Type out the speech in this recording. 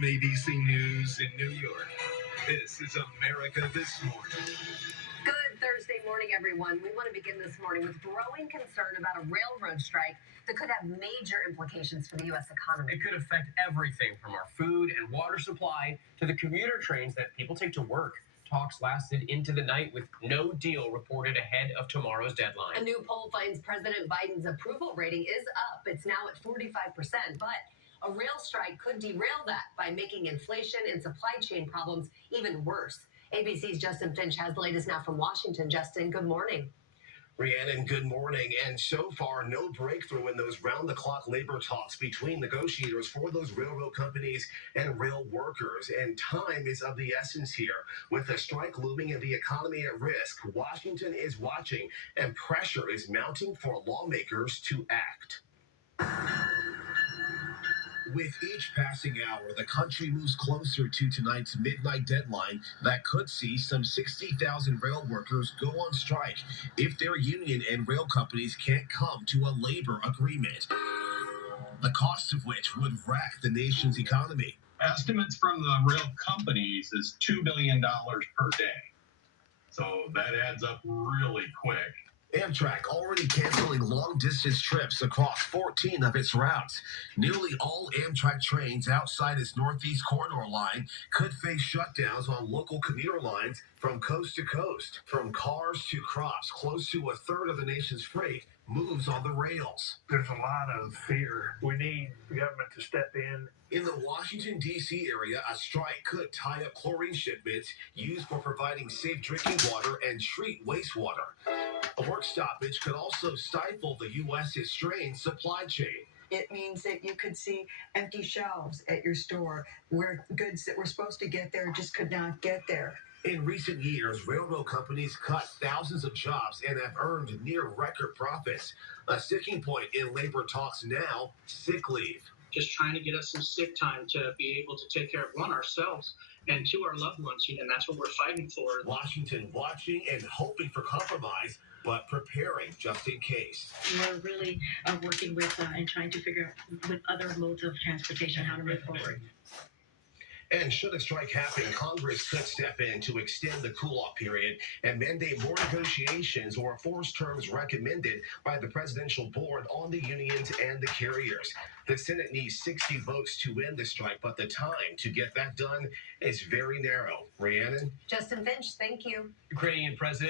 From ABC News in New York, this is America This Morning. Good Thursday morning, everyone. We want to begin this morning with growing concern about a railroad strike that could have major implications for the U.S. economy. It could affect everything from our food and water supply to the commuter trains that people take to work. Talks lasted into the night with no deal reported ahead of tomorrow's deadline. A new poll finds President Biden's approval rating is up. It's now at 45%, but a rail strike could derail that by making inflation and supply chain problems even worse. ABC's Justin Finch has the latest now from Washington. Justin, good morning. Rhiannon, good morning. And so far, no breakthrough in those round-the-clock labor talks between negotiators for those railroad companies and rail workers. And time is of the essence here. With the strike looming and the economy at risk, Washington is watching, and pressure is mounting for lawmakers to act. With each passing hour, the country moves closer to tonight's midnight deadline that could see some 60,000 rail workers go on strike if their union and rail companies can't come to a labor agreement, the cost of which would wreck the nation's economy. Estimates from the rail companies is $2 billion per day. So that adds up really quick. Amtrak already canceling long-distance trips across 14 of its routes. Nearly all Amtrak trains outside its Northeast Corridor line could face shutdowns on local commuter lines from coast to coast. From cars to crops, close to a third of the nation's freight moves on the rails. There's a lot of fear. We need the government to step in. In the Washington, D.C. area, a strike could tie up chlorine shipments used for providing safe drinking water and treat wastewater. A work stoppage could also stifle the U.S.'s strained supply chain. It means that you could see empty shelves at your store where goods that were supposed to get there just could not get there. In recent years, railroad companies cut thousands of jobs and have earned near record profits. A sticking point in labor talks now, sick leave. Just trying to get us some sick time to be able to take care of, one, ourselves, and two, our loved ones, and that's what we're fighting for. Washington watching and hoping for compromise, but preparing just in case. We're really working with and trying to figure out with other modes of transportation how to move forward. And should a strike happen, Congress could step in to extend the cool-off period and mandate more negotiations or force terms recommended by the presidential board on the unions and the carriers. The Senate needs 60 votes to end the strike, but the time to get that done is very narrow. Rhiannon? Justin Finch, thank you. Ukrainian President